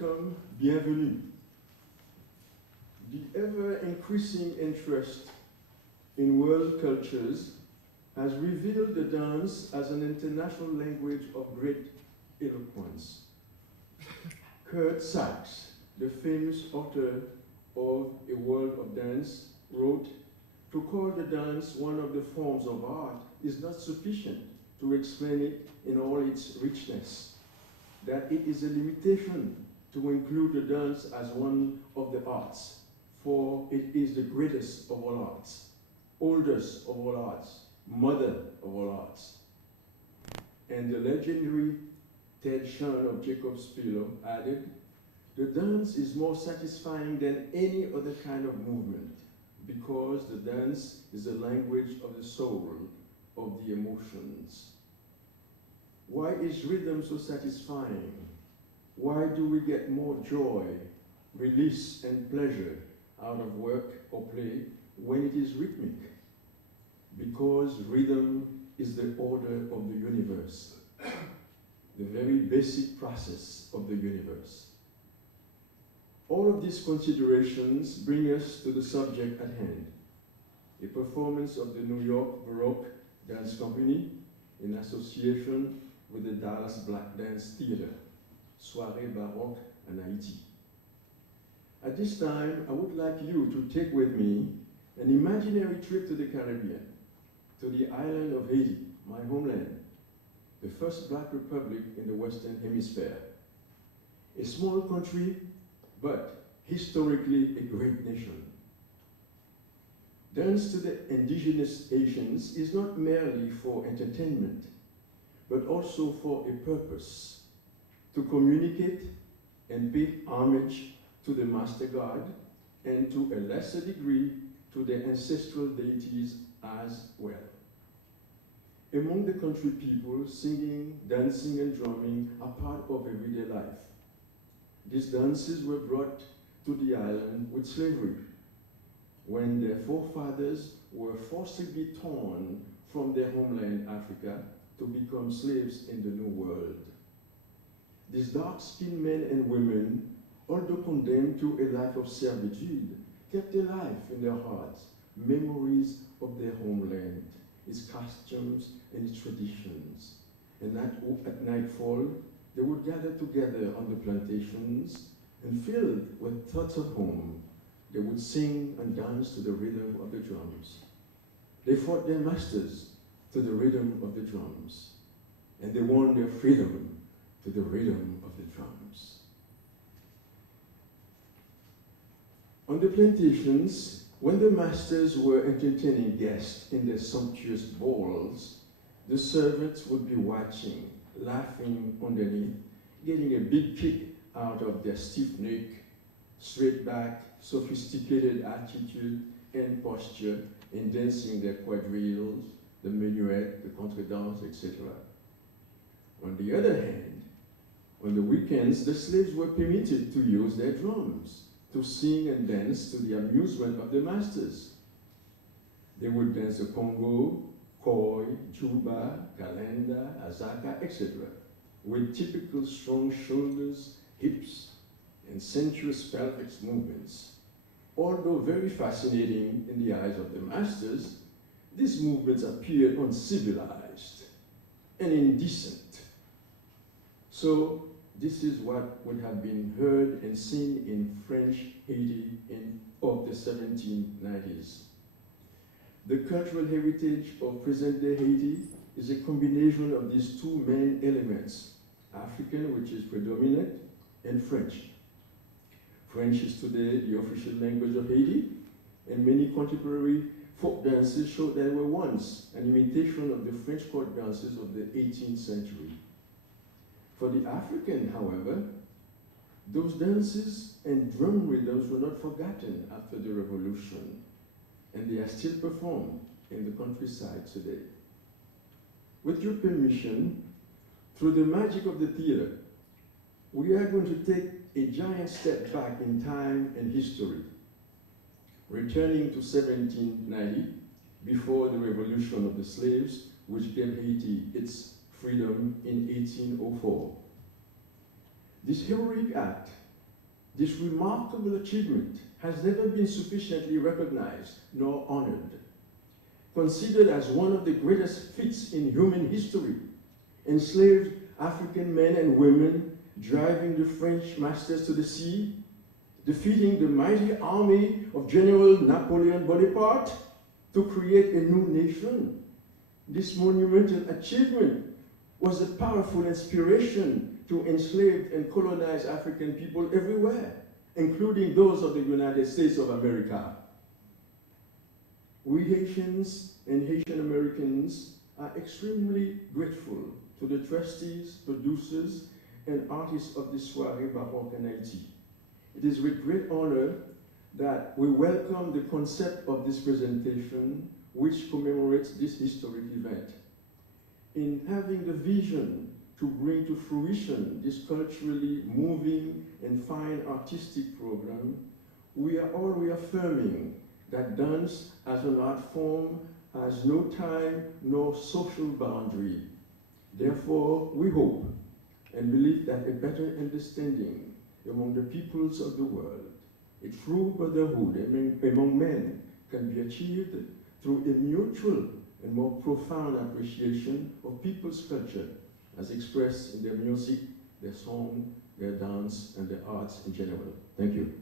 Welcome, bienvenue. The ever-increasing interest in world cultures has revealed the dance as an international language of great eloquence. Kurt Sachs, the famous author of A World of Dance, wrote, "To call the dance one of the forms of art is not sufficient to explain it in all its richness, that it is a limitation to include the dance as one of the arts, for it is the greatest of all arts, oldest of all arts, mother of all arts." And the legendary Ted Sean of Jacob's Pillow added, "The dance is more satisfying than any other kind of movement, because the dance is a language of the soul, of the emotions." Why is rhythm so satisfying? Why do we get more joy, release, and pleasure out of work or play when it is rhythmic? Because rhythm is the order of the universe, the very basic process of the universe. All of these considerations bring us to the subject at hand, a performance of the New York Baroque Dance Company in association with the Dallas Black Dance Theater, Soirée, Baroque, and Haiti. At this time, I would like you to take with me an imaginary trip to the Caribbean, to the island of Haiti, my homeland, the first Black republic in the Western Hemisphere. A small country, but historically a great nation. Dance to the indigenous Haitians is not merely for entertainment, but also for a purpose, to communicate and pay homage to the Master God, and to a lesser degree to their ancestral deities as well. Among the country people, singing, dancing, and drumming are part of everyday life. These dances were brought to the island with slavery, when their forefathers were forcibly torn from their homeland, Africa, to become slaves in the New World. These dark-skinned men and women, although condemned to a life of servitude, kept alive in their hearts memories of their homeland, its costumes and its traditions. And at nightfall, they would gather together on the plantations, and filled with thoughts of home, they would sing and dance to the rhythm of the drums. They fought their masters to the rhythm of the drums, and they won their freedom to the rhythm of the drums. On the plantations, when the masters were entertaining guests in their sumptuous balls, the servants would be watching, laughing underneath, getting a big kick out of their stiff neck, straight back, sophisticated attitude and posture in dancing their quadrilles, the minuet, the contredanse, etc. On the other hand, on the weekends, the slaves were permitted to use their drums to sing and dance to the amusement of the masters. They would dance the Congo, Koi, Juba, Kalenda, Azaka, etc., with typical strong shoulders, hips, and sensuous pelvic movements. Although very fascinating in the eyes of the masters, these movements appeared uncivilized and indecent. So this is what would have been heard and seen in French Haiti of the 1790s. The cultural heritage of present-day Haiti is a combination of these two main elements, African, which is predominant, and French. French is today the official language of Haiti, and many contemporary folk dances show that they were once an imitation of the French court dances of the 18th century. For the African, however, those dances and drum rhythms were not forgotten after the revolution, and they are still performed in the countryside today. With your permission, through the magic of the theater, we are going to take a giant step back in time and history, returning to 1790, before the revolution of the slaves, which gave Haiti its freedom in 1804. This heroic act This remarkable achievement has never been sufficiently recognized nor honored. Considered as one of the greatest feats in human history, enslaved African men and women driving the French masters to the sea, defeating the mighty army of General Napoleon Bonaparte to create a new nation. This monumental achievement was a powerful inspiration to enslaved and colonized African people everywhere, including those of the United States of America. We Haitians and Haitian Americans are extremely grateful to the trustees, producers, and artists of the Soirée Baroque in Haiti. It is with great honor that we welcome the concept of this presentation, which commemorates this historic event. In having the vision to bring to fruition this culturally moving and fine artistic program, we are all reaffirming that dance as an art form has no time nor social boundary. Therefore, we hope and believe that a better understanding among the peoples of the world, a true brotherhood among men, can be achieved through a mutual and more profound appreciation of people's culture as expressed in their music, their song, their dance, and their arts in general. Thank you.